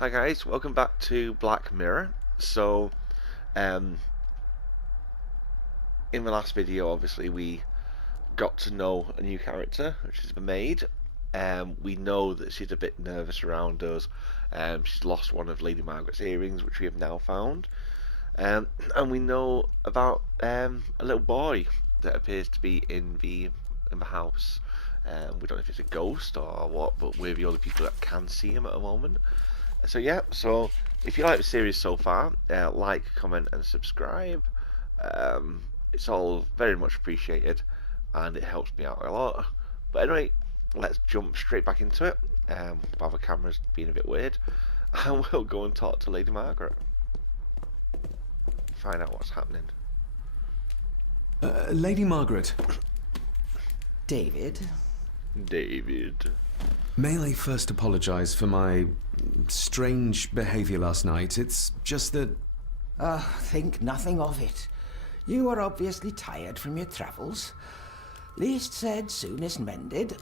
Hi guys, welcome back to Black Mirror. Um, in the last video, obviously, we got to know a new character, which is the maid. We know that she's a bit nervous around us. She's lost one of Lady Margaret's earrings, which we have now found. And we know about a little boy that appears to be in the house. We don't know if it's a ghost or what, but we're the only people that can see him at the moment. So if you like the series so far, like, comment and subscribe. It's all very much appreciated and it helps me out a lot. But anyway, let's jump straight back into it, while the camera's being a bit weird, and we'll go and talk to Lady Margaret. Find out what's happening. Lady Margaret. David? David. May I first apologize for my strange behavior last night? It's just that... Think nothing of it. You are obviously tired from your travels. Least said, soonest mended.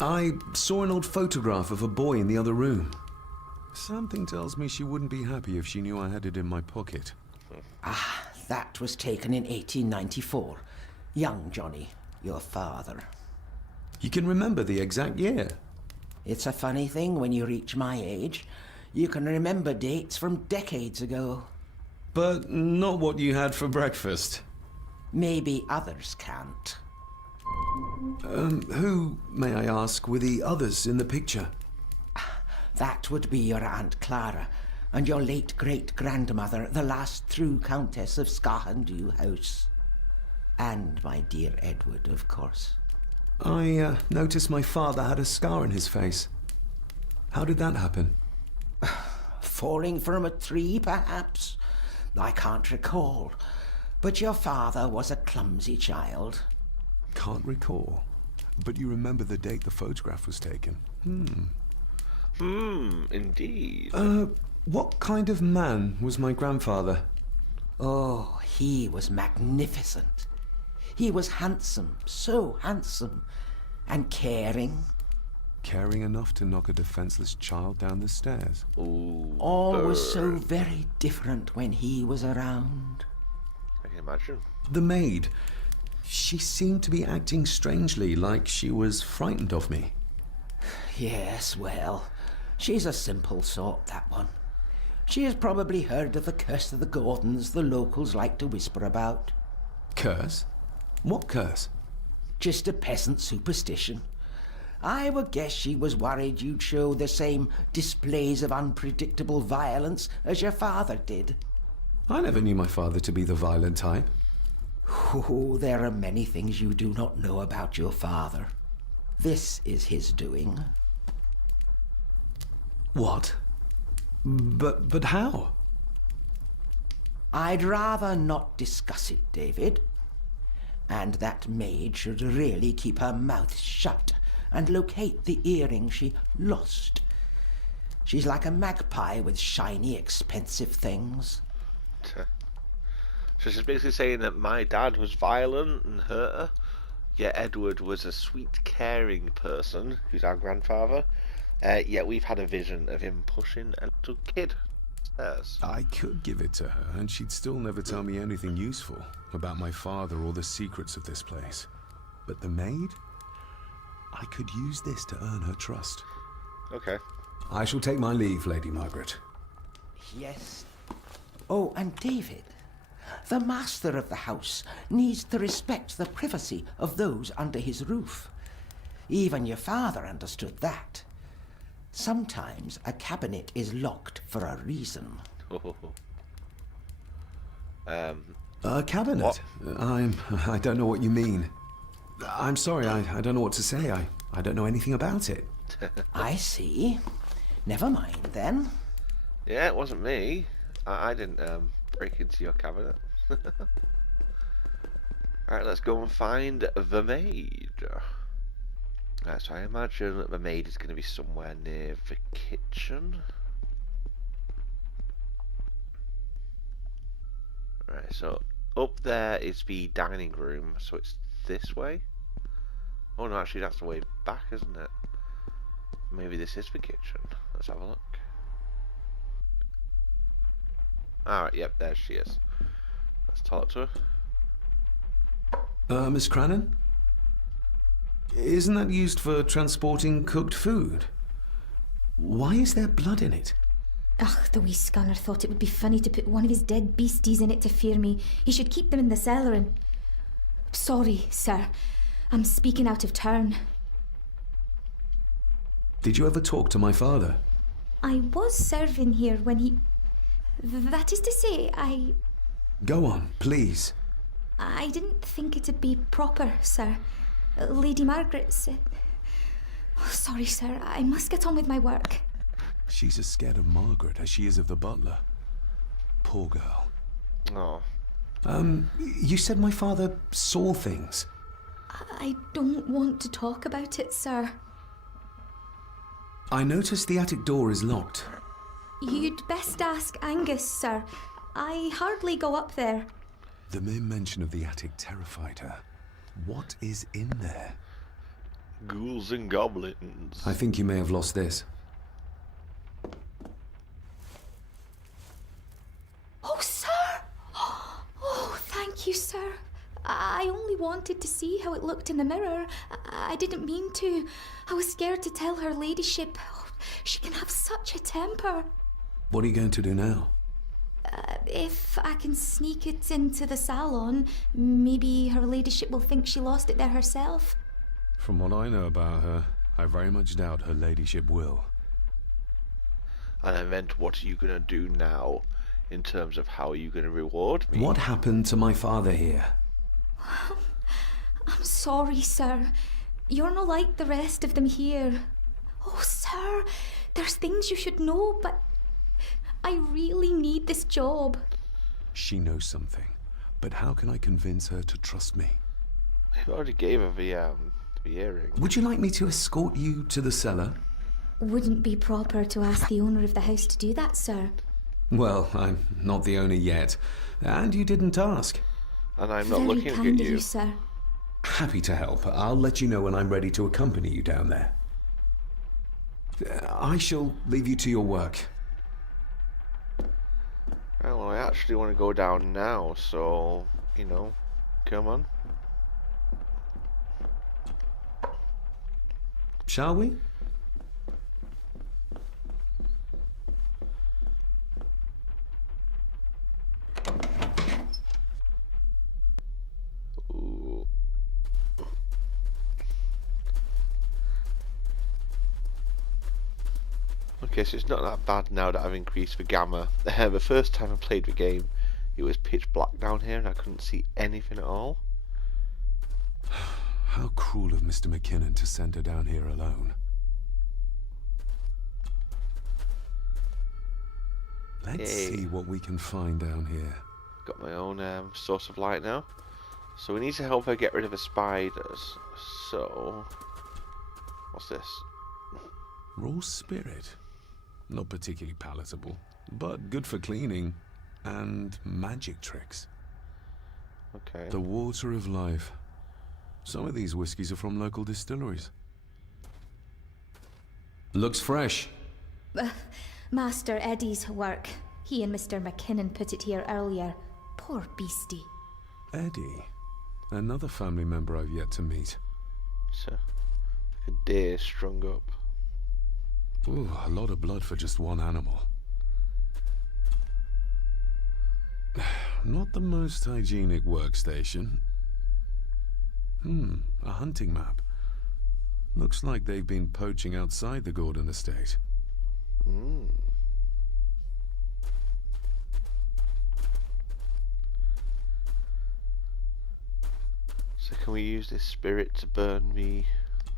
I saw an old photograph of a boy in the other room. Something tells me she wouldn't be happy if she knew I had it in my pocket. That was taken in 1894. Young Johnny, your father. You can remember the exact year? It's a funny thing when you reach my age. You can remember dates from decades ago. But not what you had for breakfast. Maybe others can't. Who, may I ask, were the others in the picture? That would be your Aunt Clara and your late great-grandmother, the last true Countess of Scahandew House. And my dear Edward, of course. I noticed my father had a scar on his face. How did that happen? Falling from a tree, perhaps? I can't recall. But your father was a clumsy child. Can't recall. But you remember the date the photograph was taken? Indeed. What kind of man was my grandfather? Oh, he was magnificent. He was handsome, so handsome, and caring. Caring enough to knock a defenseless child down the stairs. Ooh, All was so burn. very different when he was around. I can imagine. The maid. She seemed to be acting strangely, like she was frightened of me. Yes, well, she's a simple sort, that one. She has probably heard of the curse of the Gordons the locals like to whisper about. Curse? What curse? Just a peasant superstition. I would guess she was worried you'd show the same displays of unpredictable violence as your father did. I never knew my father to be the violent type. Oh, there are many things you do not know about your father. This is his doing. What? But how? I'd rather not discuss it, David. And that maid should really keep her mouth shut and locate the earring she lost. She's like a magpie with shiny, expensive things. So she's basically saying that my dad was violent and hurt her, yet Edward was a sweet, caring person, who's our grandfather, yet we've had a vision of him pushing a little kid upstairs. I could give it to her, and she'd still never tell me anything useful about my father or the secrets of this place. But the maid? I could use this to earn her trust. Okay. I shall take my leave, Lady Margaret. Yes. Oh, and David, the master of the house needs to respect the privacy of those under his roof. Even your father understood that. Sometimes a cabinet is locked for a reason. A cabinet? What? I don't know what you mean. I'm sorry, I don't know what to say. I don't know anything about it. I see. Never mind, then. Yeah, it wasn't me. I didn't break into your cabinet. Alright, let's go and find the maid. Right, so I imagine that the maid is going to be somewhere near the kitchen. Right, so up there is the dining room, so it's this way. Oh no, actually that's the way back, isn't it? Maybe this is the kitchen. Let's have a look. Alright, yep, there she is. Let's talk to her. Miss Crannan? Isn't that used for transporting cooked food? Why is there blood in it? Ugh, the wee scunner thought it would be funny to put one of his dead beasties in it to fear me. He should keep them in the cellar and... Sorry, sir. I'm speaking out of turn. Did you ever talk to my father? I was serving here when he... That is to say, Go on, please. I didn't think it'd be proper, sir. Lady Margaret said... Oh, sorry, sir. I must get on with my work. She's as scared of Margaret as she is of the butler. Poor girl. Oh. You said my father saw things. I don't want to talk about it, sir. I noticed the attic door is locked. You'd best ask Angus, sir. I hardly go up there. The mere mention of the attic terrified her. What is in there? Ghouls and goblins. I think you may have lost this. Oh, sir! Oh, thank you, sir. I only wanted to see how it looked in the mirror. I didn't mean to. I was scared to tell her ladyship. Oh, she can have such a temper. What are you going to do now? If I can sneak it into the salon, maybe her ladyship will think she lost it there herself. From what I know about her, I very much doubt her ladyship will. And I meant, what are you going to do now? In terms of how are you going to reward me? What happened to my father here? I'm sorry, sir. You're not like the rest of them here. Oh, sir, there's things you should know, but I really need this job. She knows something, but how can I convince her to trust me? I already gave her the earring. Would you like me to escort you to the cellar? Wouldn't be proper to ask the owner of the house to do that, sir. Well, I'm not the owner yet, and you didn't ask. And I'm not Very looking kind at of you. sir. Happy to help. I'll let you know when I'm ready to accompany you down there. I shall leave you to your work. Well, I actually want to go down now, so, you know, come on. Shall we? Ooh. Okay, so it's not that bad now that I've increased the gamma. The first time I played the game, it was pitch black down here and I couldn't see anything at all. How cruel of Mr. McKinnon to send her down here alone. Let's Hey. see what we can find down here. Got my own source of light now. So we need to help her get rid of the spiders. So, what's this? Raw spirit. Not particularly palatable, but good for cleaning and magic tricks. Okay. The water of life. Some of these whiskies are from local distilleries. Looks fresh. Master Eddie's work. He and Mr. McKinnon put it here earlier. Poor beastie. Eddie. Another family member I've yet to meet. So, like a deer strung up. Ooh, a lot of blood for just one animal. Not the most hygienic workstation. A hunting map. Looks like they've been poaching outside the Gordon estate. So can we use this spirit to burn the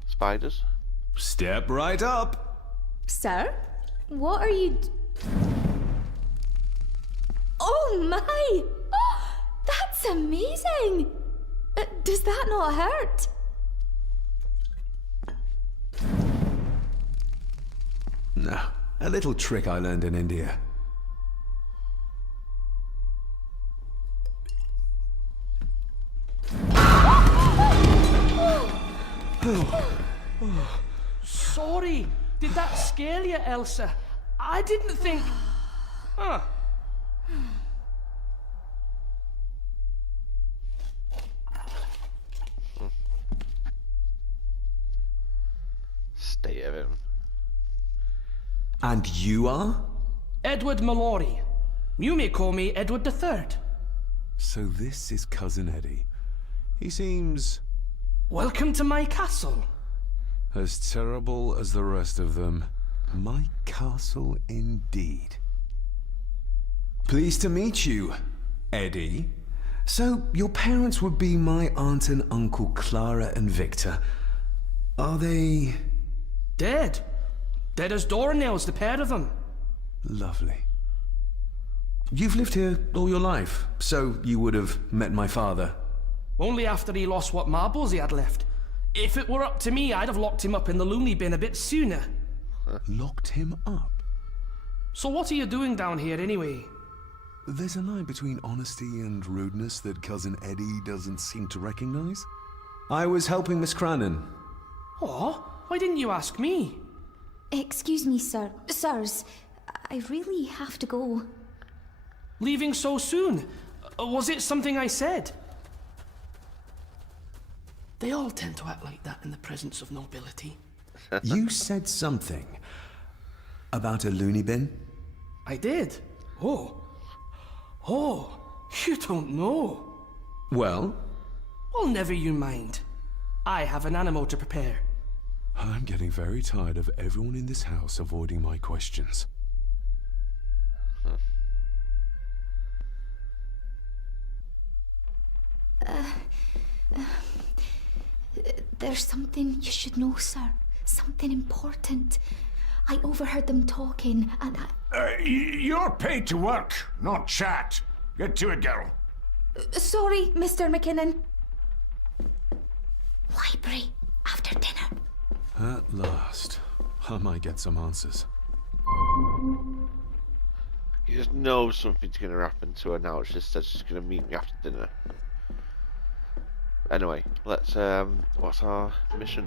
spiders? Step right up. Sir? What are you... Oh my! Oh, that's amazing! Does that not hurt? No, a little trick I learned in India. Sorry. Did that scare you, Elsa? I didn't think... Huh. State of him. And you are? Edward Mallory. You may call me Edward III. So this is Cousin Eddie. He seems Welcome to my castle. as terrible as the rest of them. My castle indeed. Pleased to meet you, Eddie. So, your parents would be my aunt and uncle Clara and Victor. Are they... Dead. Dead as doornails, the pair of them. Lovely. You've lived here all your life, so you would have met my father. Only after he lost what marbles he had left. If it were up to me, I'd have locked him up in the loony bin a bit sooner. Locked him up? So what are you doing down here anyway? There's a line between honesty and rudeness that Cousin Eddie doesn't seem to recognize. I was helping Miss Cranon. Oh, why didn't you ask me? Excuse me, sir. Sirs, I really have to go. Leaving so soon? Was it something I said? They all tend to act like that in the presence of nobility. You said something about a loony bin? I did. Oh, you don't know. Well, Well, never you mind. I have an animal to prepare. I'm getting very tired of everyone in this house avoiding my questions. There's something you should know, sir. Something important. I overheard them talking, and You're paid to work, not chat. Get to it, girl. Sorry, Mr. McKinnon. Library after dinner. At last, I might get some answers. You just know something's going to happen to her now. She just says she's going to meet me after dinner. Anyway, let's, what's our mission?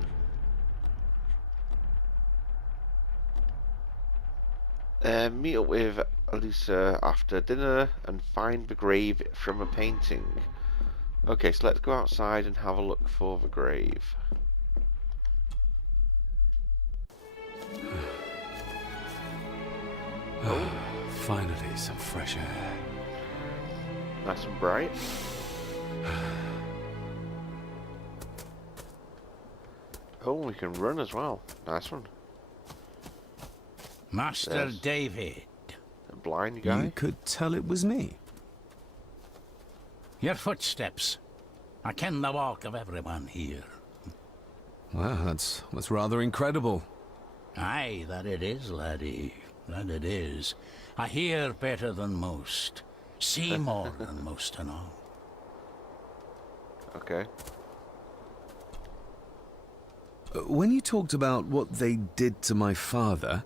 Meet up with Elisa after dinner and find the grave from a painting. Okay, so let's go outside and have a look for the grave. Finally, some fresh air. Nice and bright. Oh, we can run as well. Nice one. Master Yes. David, A blind guy. you could tell it was me. your footsteps. I ken the walk of everyone here. Wow, that's rather incredible. Aye, that it is, laddie. That it is. I hear better than most. See more than most and all. Okay. When you talked about what they did to my father,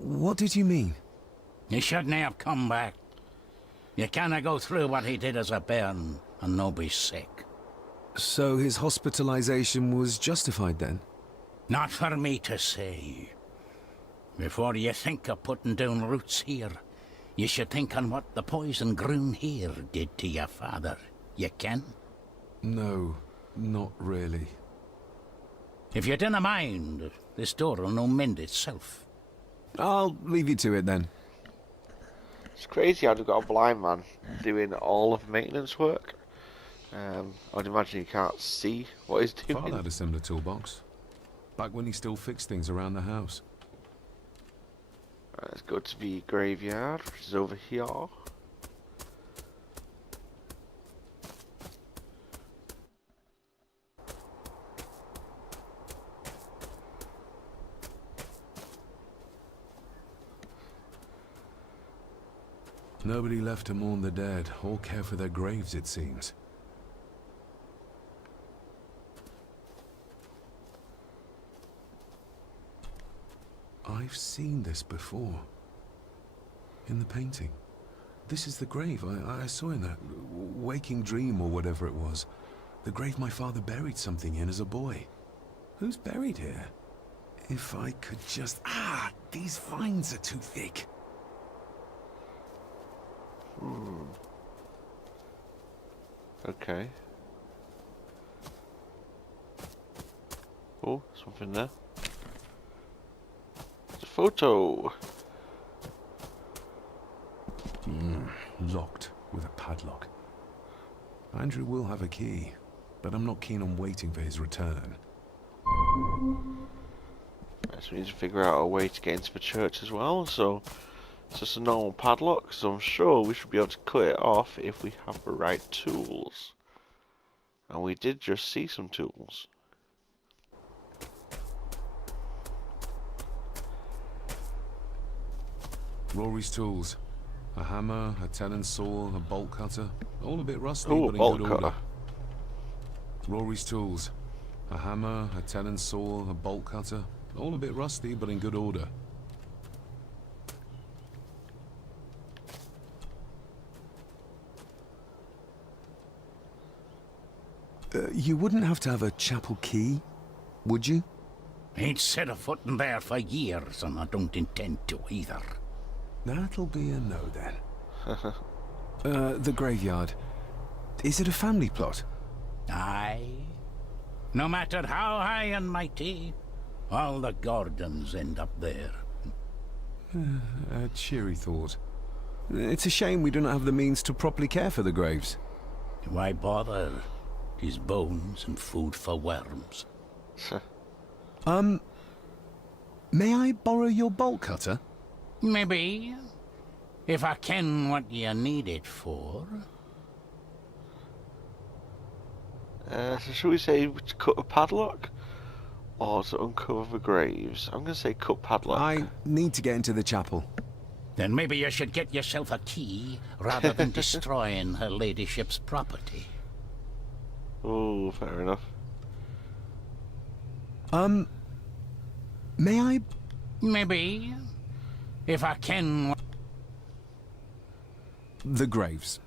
what did you mean? You shouldn't have come back. You canna go through what he did as a bairn and no be sick. So his hospitalization was justified then? Not for me to say. Before you think of putting down roots here, you should think on what the poison grown here did to your father. You can? No, not really. If you dinna mind, this door'll no mend itself. I'll leave you to it then. It's crazy how they've got a blind man doing all of the maintenance work. I'd imagine he can't see what he's doing. Father had a similar toolbox. Back when he still fixed things around the house. Right, let's go to the graveyard, which is over here. Nobody left to mourn the dead, or care for their graves, it seems. I've seen this before. In the painting. This is the grave I saw in that waking dream or whatever it was. The grave my father buried something in as a boy. Who's buried here? If I could just... Ah, these vines are too thick. Okay. Oh, something there. It's a photo. Locked with a padlock. Andrew will have a key, but I'm not keen on waiting for his return. Right, so we need to figure out a way to get into the church as well. So it's just a normal padlock, so I'm sure we should be able to cut it off if we have the right tools. And we did just see some tools. Rory's tools. A hammer, a tenon saw, a bolt cutter. All a bit rusty, Oh, but in bolt good cutter. order. Rory's tools. A hammer, a tenon saw, a bolt cutter. All a bit rusty, but in good order. You wouldn't have to have a chapel key, would you? Ain't set a foot in there for years, and I don't intend to either. That'll be a no then. The graveyard. Is it a family plot? Aye. No matter how high and mighty, all the Gordons end up there. A cheery thought. It's a shame we don't have the means to properly care for the graves. Why bother? His bones and food for worms. May I borrow your bolt cutter? Maybe. If I ken what you need it for. So should we say to cut a padlock? Or to uncover the graves? I'm going to say cut padlock. I need to get into the chapel. Then maybe you should get yourself a key, rather than destroying her ladyship's property. Oh, fair enough. May I? Maybe. If I ken... The graves.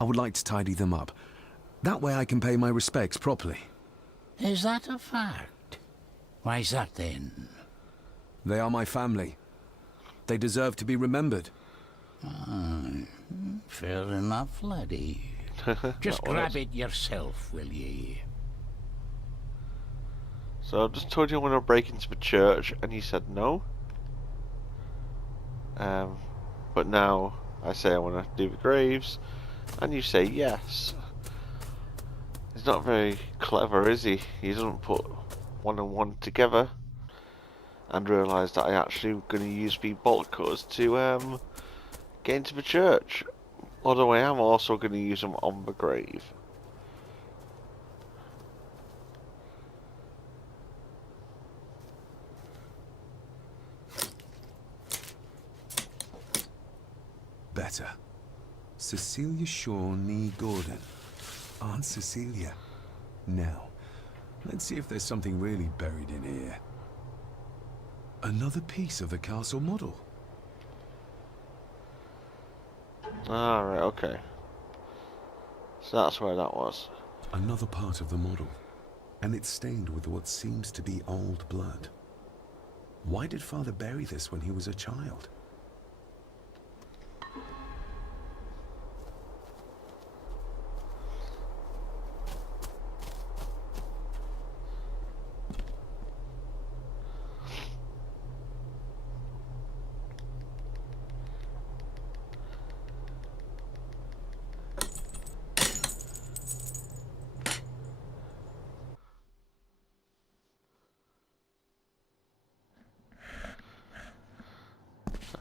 I would like to tidy them up. That way I can pay my respects properly. Is that a fact? Why's that then? They are my family. They deserve to be remembered. Fair enough, laddie. Just grab it yourself, will ye? So I just told you I want to break into the church, and you said no. But now I say I want to do the graves, and you say yes. He's not very clever, is he? He doesn't put one and one together and realise that I actually going to use the bolt cutters to get into the church. Although I am also going to use them on the grave. Better. Cecilia Shaw Nee Gordon. Aunt Cecilia. Now, let's see if there's something really buried in here. Another piece of the castle model. Alright, okay. So that's where that was. Another part of the model. And it's stained with what seems to be old blood. Why did Father bury this when he was a child?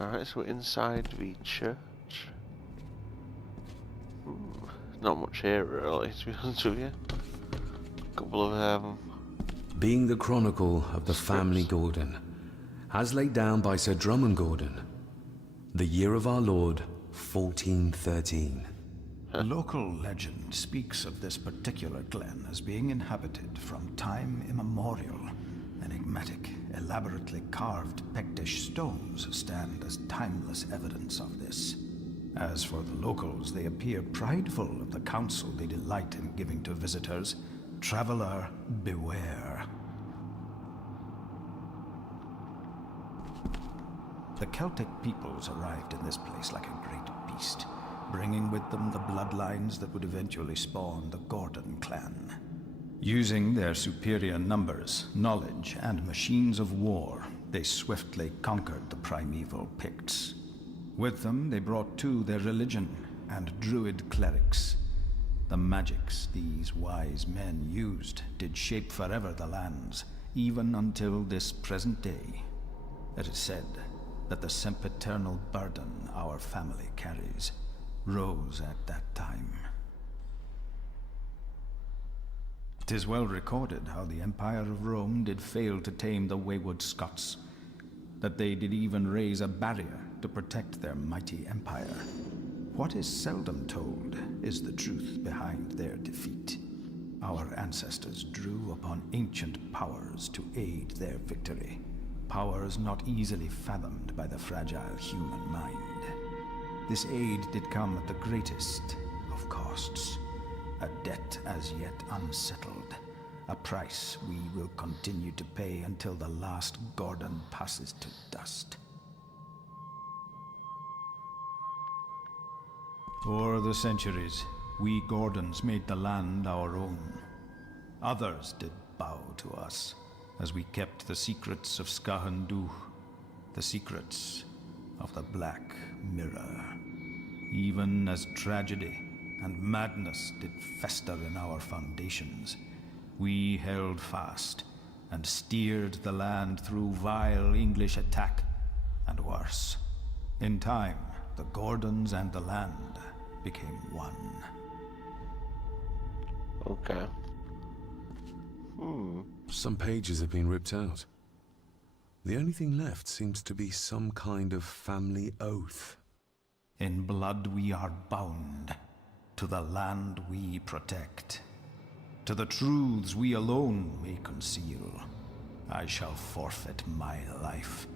Alright, so we're inside the church. Not much here really, to be honest with you. A couple of Being the chronicle of the family Gordon, as laid down by Sir Drummond Gordon, the year of our Lord, 1413. Local legend speaks of this particular glen as being inhabited from time immemorial. Enigmatic, elaborately carved Pictish stones stand as timeless evidence of this. As for the locals, they appear prideful of the counsel they delight in giving to visitors. Traveler, beware. The Celtic peoples arrived in this place like a great beast, bringing with them the bloodlines that would eventually spawn the Gordon clan. Using their superior numbers, knowledge, and machines of war, they swiftly conquered the primeval Picts. With them, they brought too their religion and druid clerics. The magics these wise men used did shape forever the lands, even until this present day. It is said that the sempiternal burden our family carries rose at that time. 'Tis well recorded how the Empire of Rome did fail to tame the wayward Scots, that they did even raise a barrier to protect their mighty empire. What is seldom told is the truth behind their defeat. Our ancestors drew upon ancient powers to aid their victory, powers not easily fathomed by the fragile human mind. This aid did come at the greatest of costs, a debt as yet unsettled, a price we will continue to pay until the last Gordon passes to dust. For the centuries, we Gordons made the land our own. Others did bow to us, as we kept the secrets of Skahandu, the secrets of the Black Mirror. Even as tragedy and madness did fester in our foundations, we held fast and steered the land through vile English attack and worse. In time, the Gordons and the land became one. Okay. Some pages have been ripped out. The only thing left seems to be some kind of family oath. In blood we are bound to the land we protect, to the truths we alone may conceal. I shall forfeit my life,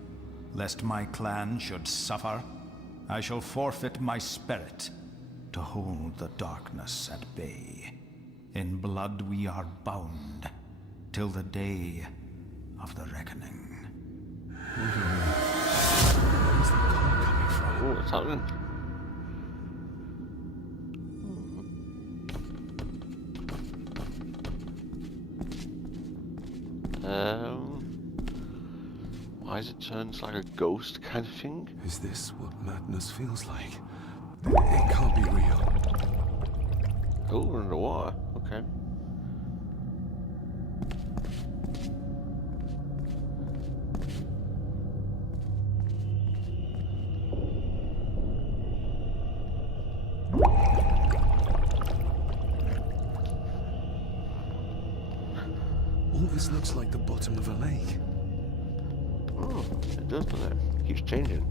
lest my clan should suffer. I shall forfeit my spirit to hold the darkness at bay. In blood we are bound till the day of the reckoning. Where's the call coming from? Oh, what's happening? Why is it turned like a ghost kind of thing? Is this what madness feels like? It can't be real. Oh, we're underwater. Okay. All this looks like the bottom of a lake. Oh, it does, doesn't it? It keeps changing.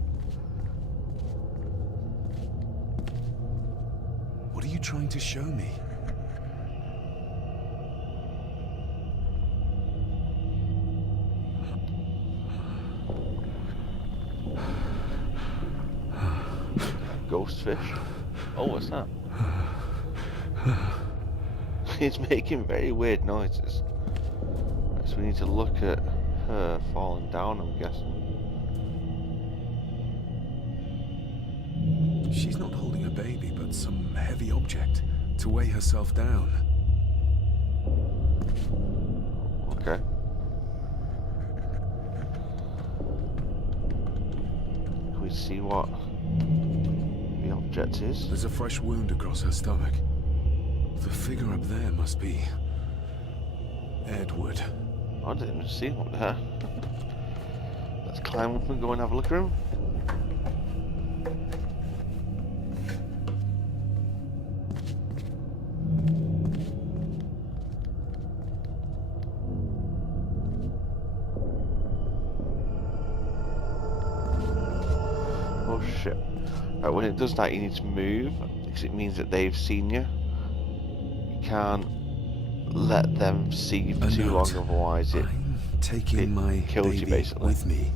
What are you trying to show me? Ghost fish. Oh, what's that? It's making very weird noises. So we need to look at her falling down, I'm guessing. She's not holding a baby, but some heavy object to weigh herself down. Okay. Can we see what the object is? There's a fresh wound across her stomach. The figure up there must be Edward. I didn't even see one there. Let's climb up and go and have a look around. Oh shit. Right, when it does that you need to move, because it means that they've seen you. You can't let them see you for too long, otherwise I'm taking my kills you, baby basically. with me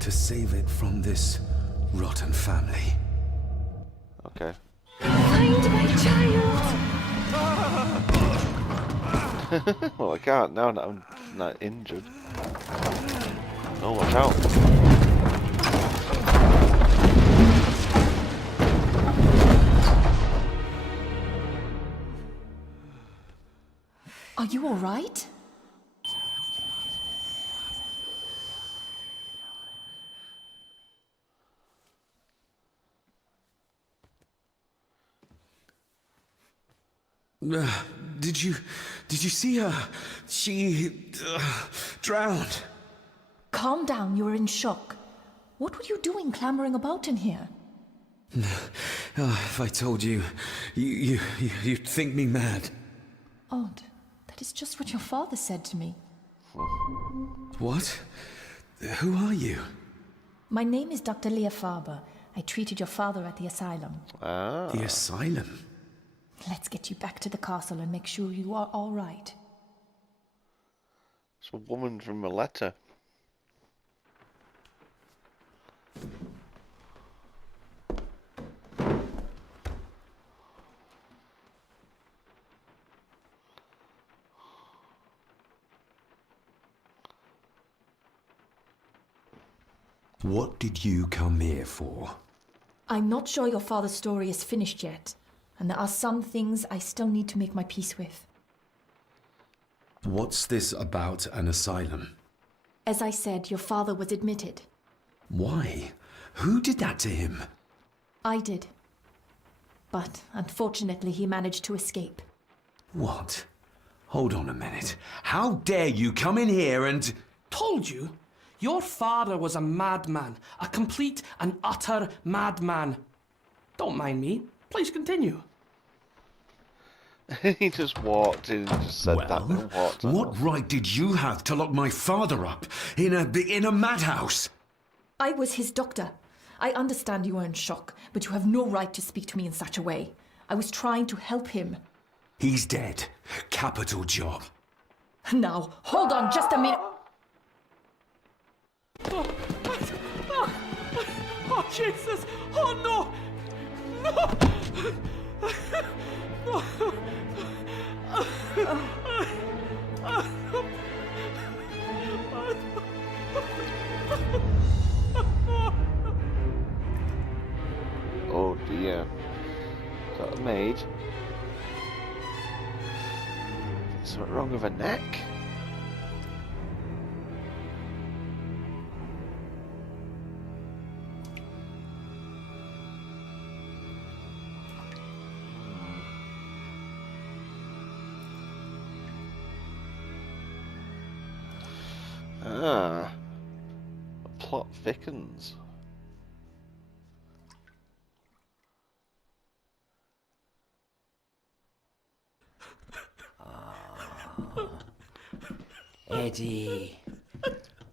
to save it from this rotten family. Okay. Find my child! Well, I can't now that I'm not injured. Oh, watch out. Are you all right? Did you see her? She drowned. Calm down, you're in shock. What were you doing clambering about in here? If I told you, you'd think me mad. Odd. That is just what your father said to me. What? Who are you? My name is Dr. Leah Faber. I treated your father at the asylum. The asylum? Let's get you back to the castle and make sure you are all right. It's a woman from a letter. What did you come here for? I'm not sure your father's story is finished yet, and there are some things I still need to make my peace with. What's this about an asylum? As I said, your father was admitted. Why? Who did that to him? I did. But unfortunately, he managed to escape. What? Hold on a minute. How dare you come in here and... Told you? Your father was a madman. A complete and utter madman. Don't mind me. Please continue. He just walked in and just said that and walked off. What right did you have to lock my father up in a madhouse? I was his doctor. I understand you are in shock, but you have no right to speak to me in such a way. I was trying to help him. He's dead. Capital job. Now, hold on just a minute. Oh, Jesus! Oh, no! No! Oh dear. Is that a maid? Is something wrong with her neck? Ah, the plot thickens. Eddie,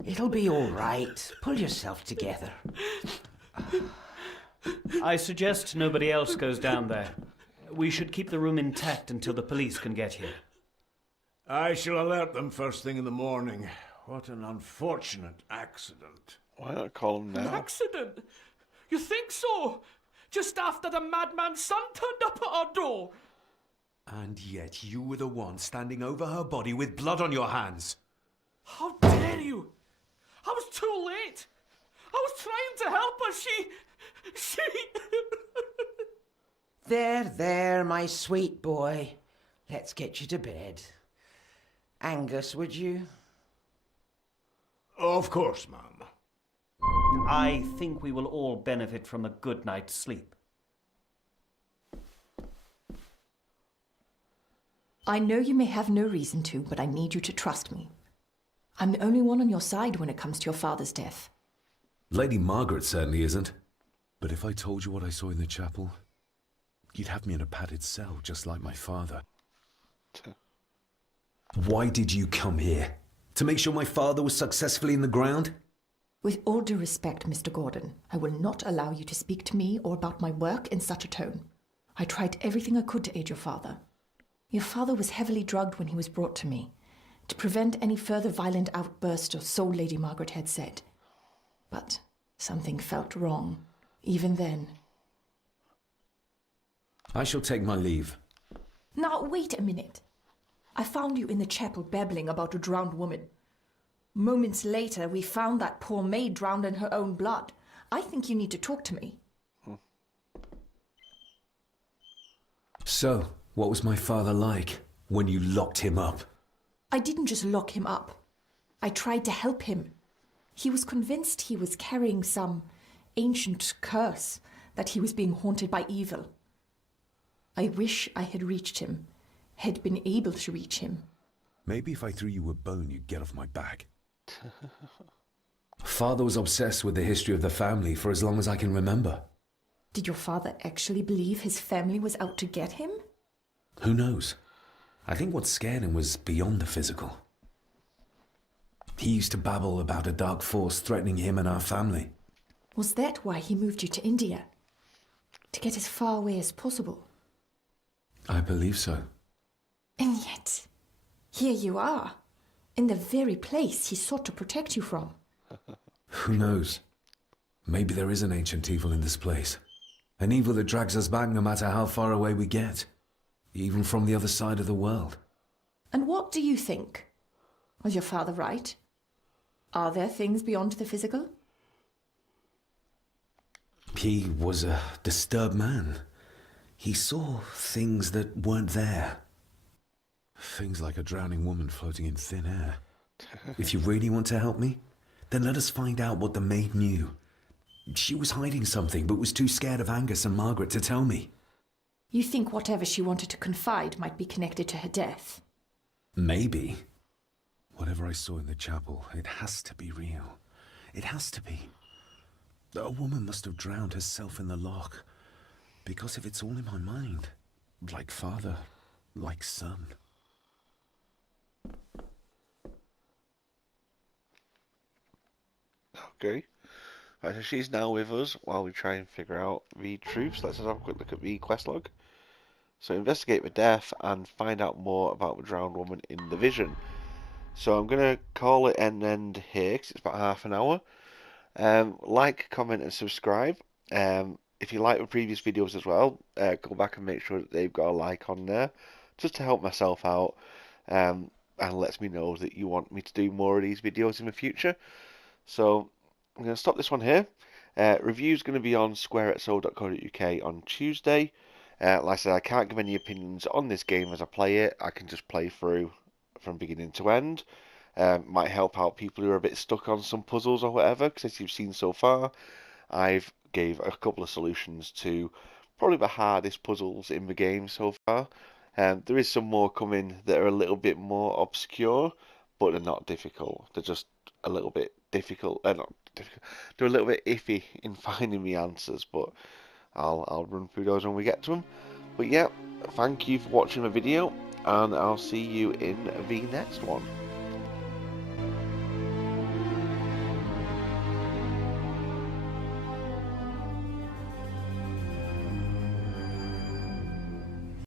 it'll be all right. Pull yourself together. I suggest nobody else goes down there. We should keep the room intact until the police can get here. I shall alert them first thing in the morning. What an unfortunate accident. Why not call him An now? accident? You think so? Just after the madman's son turned up at our door? And yet you were the one standing over her body with blood on your hands. How dare you? I was too late. I was trying to help her. She... There, my sweet boy. Let's get you to bed. Angus, would you? Of course, ma'am. I think we will all benefit from a good night's sleep. I know you may have no reason to, but I need you to trust me. I'm the only one on your side when it comes to your father's death. Lady Margaret certainly isn't. But if I told you what I saw in the chapel, you'd have me in a padded cell, just like my father. Why did you come here? To make sure my father was successfully in the ground? With all due respect, Mr. Gordon, I will not allow you to speak to me or about my work in such a tone. I tried everything I could to aid your father. Your father was heavily drugged when he was brought to me, to prevent any further violent outburst, or so Lady Margaret had said. But something felt wrong, even then. I shall take my leave. Now, wait a minute. I found you in the chapel babbling about a drowned woman. Moments later, we found that poor maid drowned in her own blood. I think you need to talk to me. So, what was my father like when you locked him up? I didn't just lock him up. I tried to help him. He was convinced he was carrying some ancient curse, that he was being haunted by evil. I wish I had reached him, had been able to reach him. Maybe if I threw you a bone, you'd get off my back. Father was obsessed with the history of the family for as long as I can remember. Did your father actually believe his family was out to get him? Who knows? I think what scared him was beyond the physical. He used to babble about a dark force threatening him and our family. Was that why he moved you to India? To get as far away as possible? I believe so. And yet, here you are, in the very place he sought to protect you from. Who knows? Maybe there is an ancient evil in this place. An evil that drags us back no matter how far away we get. Even from the other side of the world. And what do you think? Was your father right? Are there things beyond the physical? He was a disturbed man. He saw things that weren't there. Things like a drowning woman floating in thin air. If you really want to help me, then let us find out what the maid knew. She was hiding something, but was too scared of Angus and Margaret to tell me. You think whatever she wanted to confide might be connected to her death? Maybe. Whatever I saw in the chapel, it has to be real. It has to be. A woman must have drowned herself in the loch. Because if it's all in my mind, like father, like son. Okay. Right, so she's now with us while we try and figure out the truth. So let's have a quick look at the quest log. So investigate the death and find out more about the drowned woman in the vision. So I'm going to call it an end here because it's about half an hour. Like, comment and subscribe. If you like the previous videos as well, go back and make sure that they've got a like on there. Just to help myself out. And lets me know that you want me to do more of these videos in the future. So I'm going to stop this one here. Review's going to be on squarexo.co.uk on Tuesday. Like I said, I can't give any opinions on this game as I play it. I can just play through from beginning to end. Might help out people who are a bit stuck on some puzzles or whatever, because as you've seen so far, I've gave a couple of solutions to probably the hardest puzzles in the game so far. There is some more coming that are a little bit more obscure, but they're not difficult. They're just a little bit difficult. Not difficult. They're a little bit iffy in finding the answers, but I'll run through those when we get to them. But yeah, thank you for watching the video, and I'll see you in the next one.